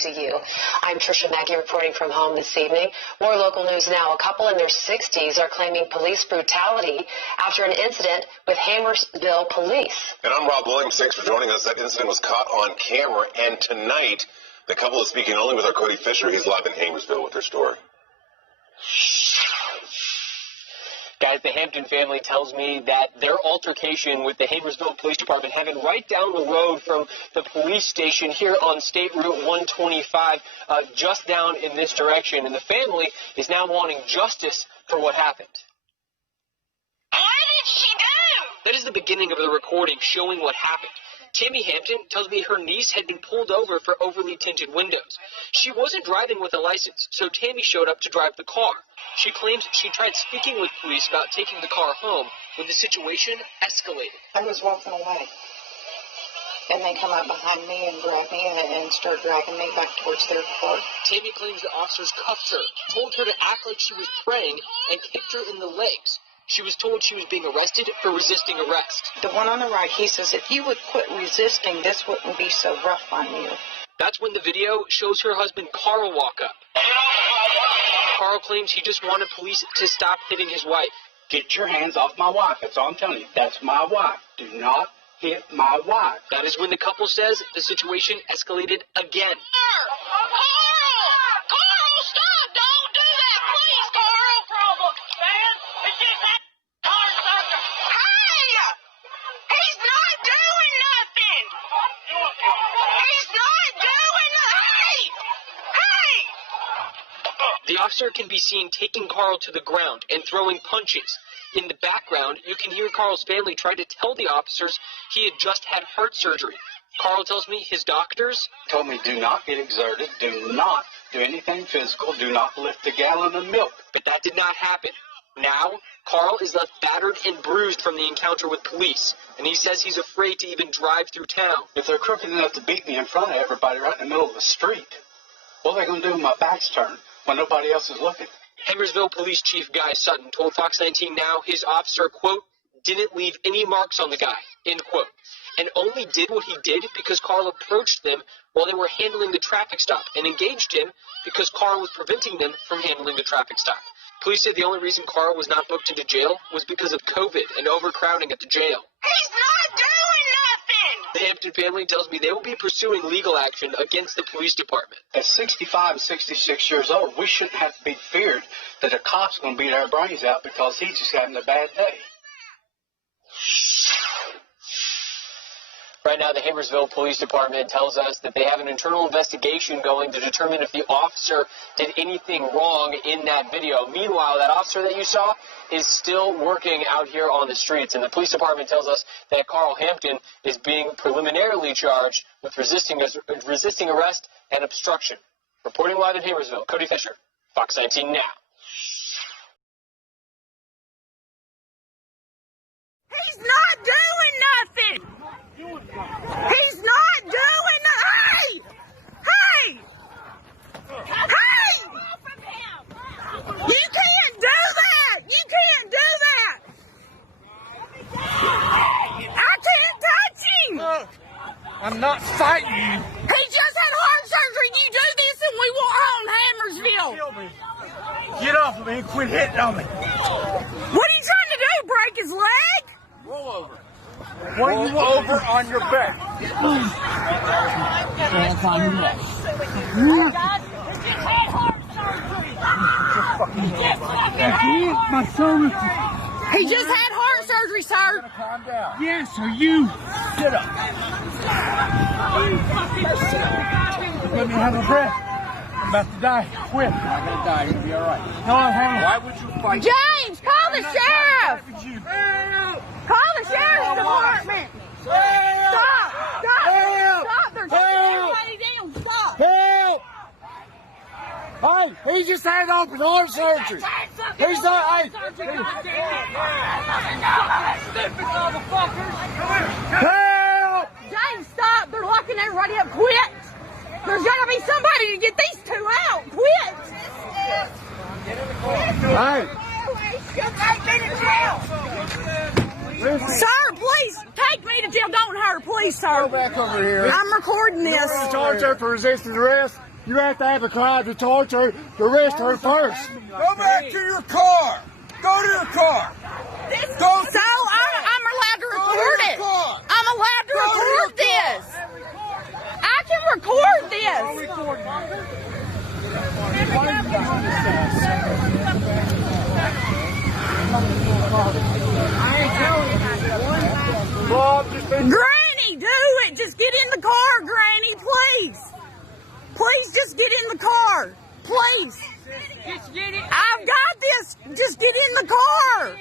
to you. I'm Trisha Mackey reporting from home this evening. More local news now. A couple in their 60s are claiming police brutality after an incident with Hamersville police. And I'm Rob Williams. Thanks for joining us. That incident was caught on camera, and tonight the couple is speaking only with our Cody Fisher. He's live in Hamersville with their story. Guys, the Hampton family tells me that their altercation with the Hamersville Police Department happened right down the road from the police station here on State Route 125, just down in this direction. And the family is now wanting justice for what happened. What did she do? That is the beginning of the recording showing what happened. Tammy Hampton tells me her niece had been pulled over for overly tinted windows. She wasn't driving with a license, so Tammy showed up to drive the car. She claims she tried speaking with police about taking the car home when the situation escalated. I was walking away, and they come up behind me and grab me and start dragging me back towards their car. Tammy claims the officers cuffed her, told her to act like she was praying, and kicked her in the legs. She was told she was being arrested for resisting arrest. The one on the right, he says, if you would quit resisting, this wouldn't be so rough on you. That's when the video shows her husband Carl walk up. Carl claims he just wanted police to stop hitting his wife. Get your hands off my wife. That's all I'm telling you. That's my wife. Do not hit my wife. That is when the couple says the situation escalated again. The officer can be seen taking Carl to the ground and throwing punches. In the background, you can hear Carl's family try to tell the officers he had just had heart surgery. Carl tells me his doctors told me do not get exerted, do not do anything physical, do not lift a gallon of milk. But that did not happen. Now, Carl is left battered and bruised from the encounter with police, and he says he's afraid to even drive through town. If they're crooked enough to beat me in front of everybody right in the middle of the street, what are they going to do when my back's turned when nobody else is looking? Hamersville Police Chief Guy Sutton told Fox 19 Now his officer, quote, didn't leave any marks on the guy, end quote, and only did what he did because Carl approached them while they were handling the traffic stop and engaged him because Carl was preventing them from handling the traffic stop. Police said the only reason Carl was not booked into jail was because of COVID and overcrowding at the jail. He's not doing nothing! The Hampton family tells me they will be pursuing legal action against the police department. At 65 and 66 years old, we shouldn't have to be feared that a cop's going to beat our brains out because he's just having a bad day. Right now, the Hamersville Police Department tells us that they have an internal investigation going to determine if the officer did anything wrong in that video. Meanwhile, that officer that you saw is still working out here on the streets, and the police department tells us that Carl Hampton is being preliminarily charged with resisting arrest and obstruction. Reporting live in Hamersville, Cody Fisher, Fox 19 Now. He's not doing nothing! He's not doing Hey! Hey! Hey! You can't do that! You can't do that! I can't touch him! Look, I'm not fighting you. He just had heart surgery! You do this and we will own Hamersville! Kill me. Get off of me and quit hitting on me. What are you trying to do? Break his leg? Roll over. Roll over on your back. He just had heart surgery, sir. Calm down. Yes, are you? Sit up. Let me have a breath. I'm about to die. Quit. I'm not going to die. You're going to be all right. No, I'm having. Why would you fight? James, call the sheriff. Call the sheriff's department. Stop. Stop. Help. Stop. They're taking everybody down. Stop. Help! Hey, he just had open heart surgery. He's not. Hey. Help! James, stop. They're locking everybody up. Quit. There's got to be somebody to get these two out. Quit. Hey. Sir, please take me to jail. Don't hurt, please, sir. Go back over here. I'm recording this. You're charged her for resisting arrest. You have to have a crime to torture, to arrest her first. Go back to your car. Go to your car. I'm allowed to record it. I'm allowed to record this. I can record this. Granny, do it. Just get in the car, Granny, please. Please just get in the car. Please. I've got this. Just get in the car.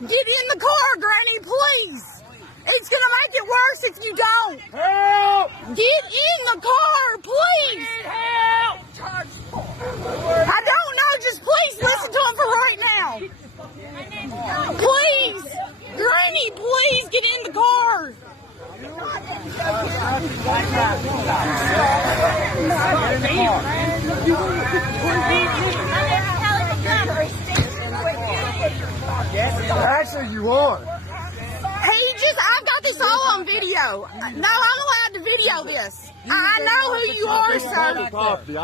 Get in the car, Granny, please. It's going to make it worse if you don't. Help! Get in the car, please. Help! I don't know. Just please listen to him for right now. Please. Granny, please get in the car. Actually, you are. I've got this all on video. No, I'm allowed to video this. I know who you are, sir. Property.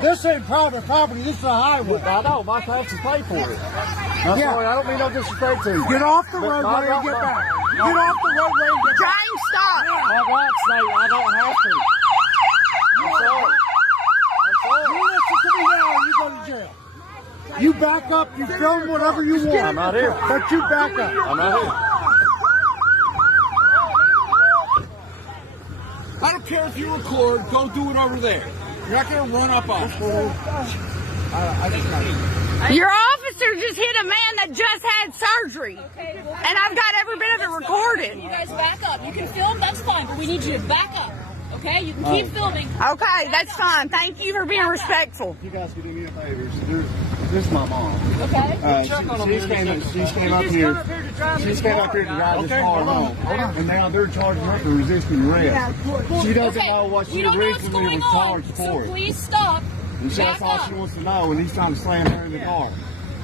This ain't private property. This is a highway. I know. My taxes pay for it. I'm sorry. I don't mean no disrespect to you. Get off the roadway and get back. Get off the roadway and get back. James, stop. My rights say I don't have to. I'm sorry. You listen to me now, you go to jail. You back up. You film whatever you want. I'm out here. But you back up. I'm out here. I don't care if you record, go do it over there. You're not going to run up on me. Your officer just hit a man that just had surgery. And I've got every bit of it recorded. You guys back up. You can film, that's fine, but we need you to back up. Okay? You can keep filming. Okay, that's fine. Thank you for being respectful. You guys can do me a favor. This is my mom. Okay. She came up here. She's came up here to drive this car home. And now they're charging her for resisting arrest. She doesn't know what she originally was charged for. So please stop. And so that's all she wants to know, and he's trying to slam her in the car.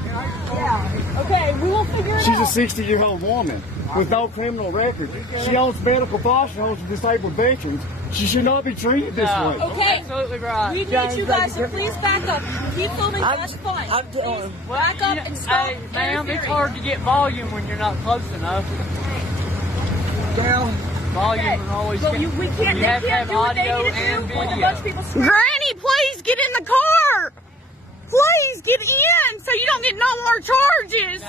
Yeah. Okay, we will figure it She's out. a 60-year-old woman with no criminal record. She owns medical foster homes for disabled veterans. She should not be treated this way. Okay. Absolutely right. We need you guys to please back up. Keep filming, that's fine. Please back up and stop. Hey, ma'am, it's hard to get volume when you're not close enough. Well, volume is always Well, we can't, you they have to can't have do what they audio need to and do with a video. bunch of people screaming. Granny, please get in the car. Please get in so you don't get no more charges.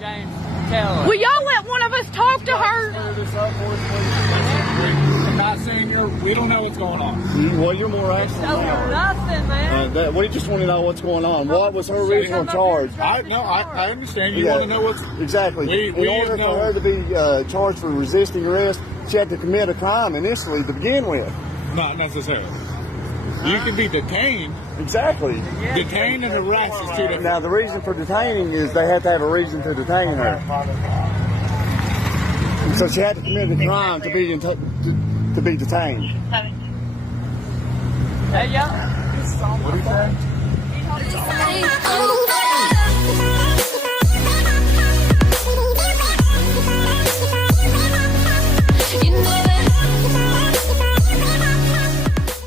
James, tell her. Will y'all let one of us talk to her? I'm not saying we don't know what's going on. Well, you're more actually. Nothing, man. We just want to know what's going on. What was her original charge? I understand. You want to know what's exactly. In order for her to be charged for resisting arrest, she had to commit a crime initially to begin with. Not necessarily. You can be detained. Exactly. Detained and arrest is two different. Now, the reason for detaining is they have to have a reason to detain her. So she had to commit a crime to be detained. Hey, y'all. What do you say?